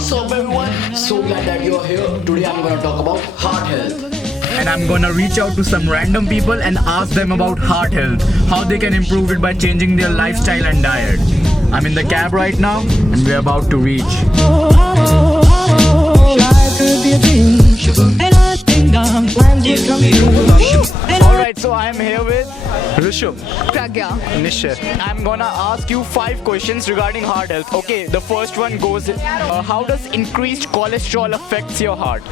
What's up everyone? So glad that you're here. Today I'm gonna talk about heart health. And I'm gonna reach out to some random people and ask them about heart health, how they can improve it by changing their lifestyle and diet. I'm in the cab right now and we're about to reach. Alright, so I'm here with Rishabh, Pragya. Nishir. I'm gonna ask you 5 questions regarding heart health. Okay, the first one goes, how does increased cholesterol affects your heart?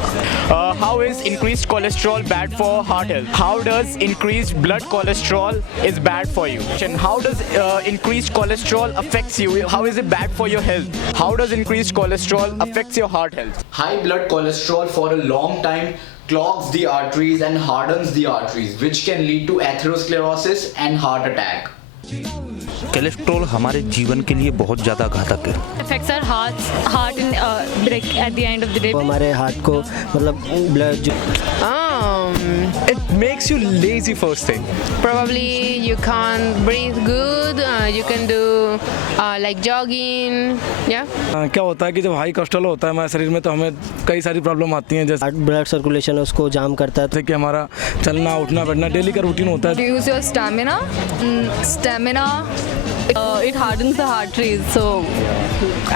How is increased cholesterol bad for heart health? How does increased blood cholesterol is bad for you? And how does increased cholesterol affects you? How is it bad for your health? How does increased cholesterol affects your heart health? High blood cholesterol for a long time clogs the arteries and hardens the arteries, which can lead to atherosclerosis and heart attack. Cholesterol हमारे जीवन के लिए बहुत ज़्यादा घातक है. Affects our heart and break at the end of the day. हमारे heart को मतलब blood It makes you lazy first thing. Probably you can't breathe good. You can do like jogging. Yeah. क्या होता है कि जब हाई कोलेस्ट्रॉल होता है हमारे शरीर में तो हमें कई सारी प्रॉब्लम आती हैं, जैसे ब्लड सर्कुलेशन है उसको जाम करता है. कि हमारा चलना उठना बैठना डेली का रूटीन होता है. Use your stamina. It hardens the arteries, so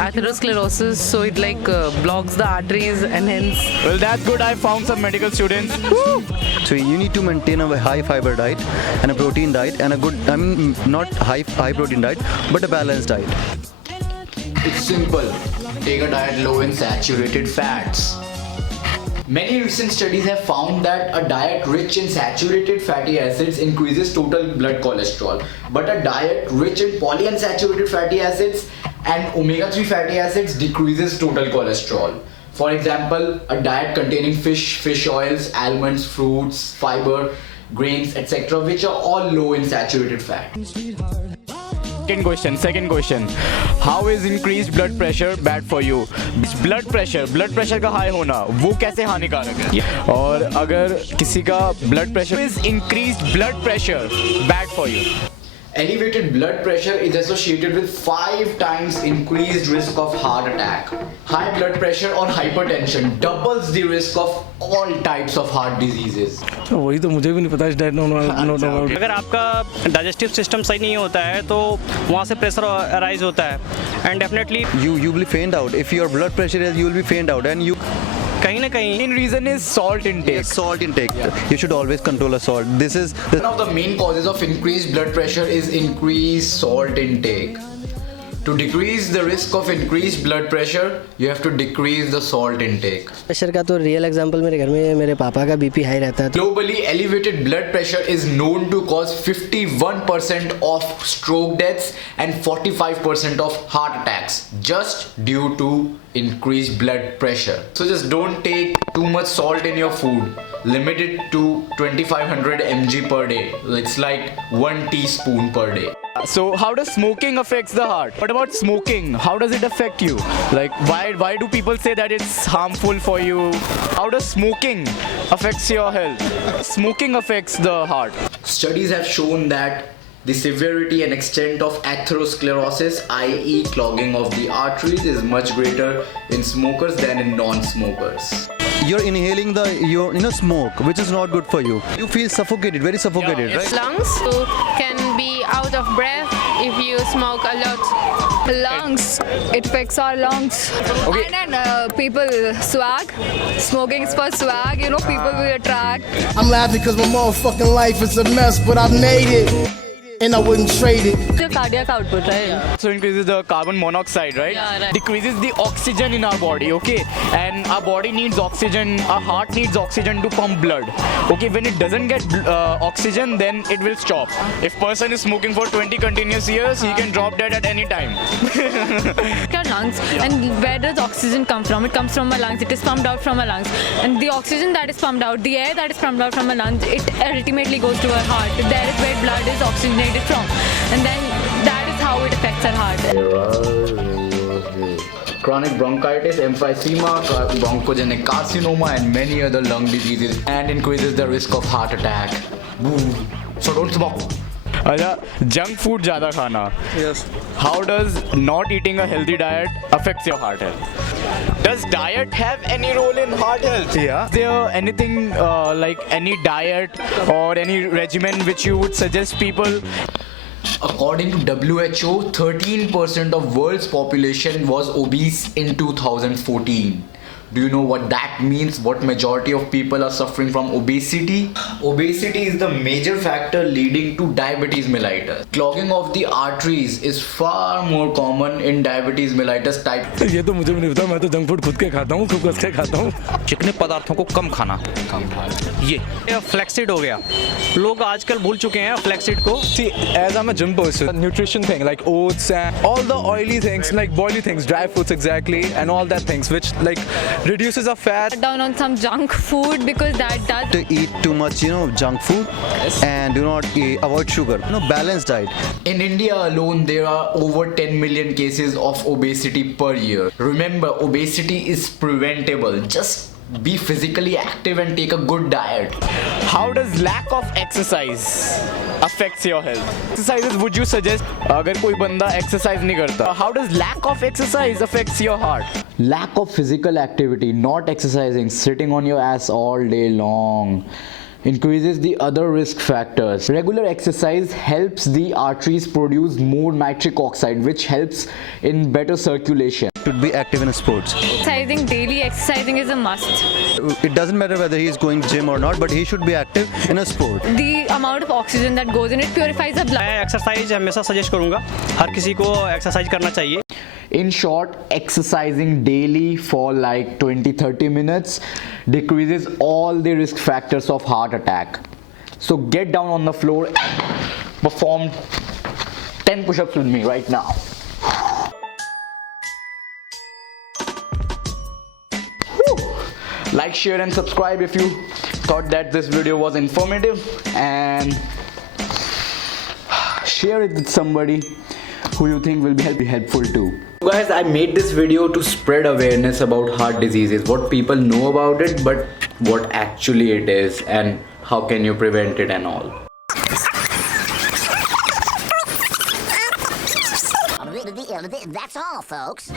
atherosclerosis, so it like blocks the arteries and hence. Well, that's good. I found some medical students. So you need to maintain a high fiber diet and a protein diet and a good, not high protein diet, but a balanced diet. It's simple. Take a diet low in saturated fats. Many recent studies have found that a diet rich in saturated fatty acids increases total blood cholesterol, but a diet rich in polyunsaturated fatty acids and omega-3 fatty acids decreases total cholesterol. For example, a diet containing fish oils, almonds, fruits, fiber, grains, etc., which are all low in saturated fat. Second question. How is increased blood pressure bad for you? blood pressure का high होना वो कैसे हानिकारक है? और अगर किसी का blood pressure is increased blood pressure bad for you? Elevated blood pressure is associated with 5 times increased risk of heart attack. High blood pressure or hypertension doubles the risk of all types of heart diseases. वही तो मुझे भी नहीं पता इस diet no. अगर आपका digestive system सही नहीं होता है तो वहाँ से प्रेशर अराइज होता है and definitely You will be faint out. If your blood pressure is, you will be faint out, and you. कहीं ना कहीं Main reason is salt intake. Yes, salt intake. You should always control a salt. This is One of the main causes of increased blood pressure is increased salt intake. To decrease the risk of increased blood pressure, you have to decrease the salt intake. Pressure का तो real example मेरे घर में मेरे पापा का BP high रहता है. Globally, elevated blood pressure is known to cause 51% of stroke deaths and 45% of heart attacks just due to increased blood pressure. So just don't take too much salt in your food. Limit it to 2500 mg per day. It's like 1 teaspoon per day. So how does smoking affects the heart? What about smoking? How does it affect you? Like why do people say that it's harmful for you? How does smoking affects your health? Smoking affects the heart. Studies have shown that the severity and extent of atherosclerosis, i.e. clogging of the arteries, is much greater in smokers than in non-smokers. you're inhaling the smoke, which is not good for you. You feel suffocated, very suffocated, right? Lungs you can be out of breath if you smoke a lot. lungs, it affects our lungs. Okay. And then people swag. Smoking is for swag, people will attract. I'm laughing because my motherfucking life is a mess, but I made it. And I wouldn't trade it. The cardiac output, right? So increases the carbon monoxide, right? Yeah, right. Decreases the oxygen in our body, okay? And our body needs oxygen, our heart needs oxygen to pump blood. Okay, when it doesn't get oxygen, then it will stop. If person is smoking for 20 continuous years, he can drop dead at any time. Our lungs, and where does oxygen come from? It comes from our lungs. It is pumped out from our lungs, and the oxygen that is pumped out, the air that is pumped out from our lungs, it ultimately goes to our heart. There is where blood is oxygenated from, and then that is how it affects our heart. Chronic bronchitis, emphysema, bronchogenic carcinoma, and many other lung diseases, and increases the risk of heart attack. So don't smoke. अच्छा, junk food ज़्यादा खाना. Yes. How does not eating a healthy diet affects your heart health? Does diet have any role in heart health? Yeah. Is there anything like any diet or any regimen which you would suggest people? According to WHO, 13% of world's population was obese in 2014. Do you know what that means? What majority of people are suffering from obesity? Obesity is the major factor leading to diabetes mellitus. Clogging of the arteries is far more common in diabetes mellitus type. ये तो मुझे भी नहीं पता, मैं तो junk food खुद के खाता हूँ, खुद कस के खाता हूँ। चिकने पदार्थों को कम खाना। ये फ्लैक्सीड हो गया, लोग आजकल भूल चुके हैं फ्लैक्सीड को। See, as I'm a gym person, nutrition thing like oats and all the oily things, like boily things, dry fruits exactly, and all that things which like reduces the fat. Cut down on some junk food because that does. To eat too much, junk food, and do not avoid sugar. Balanced diet. In India alone, there are over 10 million cases of obesity per year. Remember, obesity is preventable. Just be physically active and take a good diet. How does lack of exercise affects your health? Exercises would you suggest? अगर कोई बंदा exercise नहीं करता, how does lack of exercise affects your heart? Lack of physical activity, not exercising, sitting on your ass all day long, increases the other risk factors. Regular exercise helps the arteries produce more nitric oxide, which helps in better circulation. Should be active in sports. Daily exercising is a must. It doesn't matter whether he is going gym or not, but he should be active in a sport. The amount of oxygen that goes in it purifies the blood. मैं exercise हमेशा suggest करूँगा, हर किसी को exercise करना चाहिए। In short, exercising daily for like 20-30 minutes decreases all the risk factors of heart attack. So get down on the floor and perform 10 push-ups with me right now. Whew. Like, share and subscribe if you thought that this video was informative, and share it with somebody who you think will be helpful too. Guys, I made this video to spread awareness about heart diseases, what people know about it, but what actually it is and how can you prevent it and all. That's all, folks.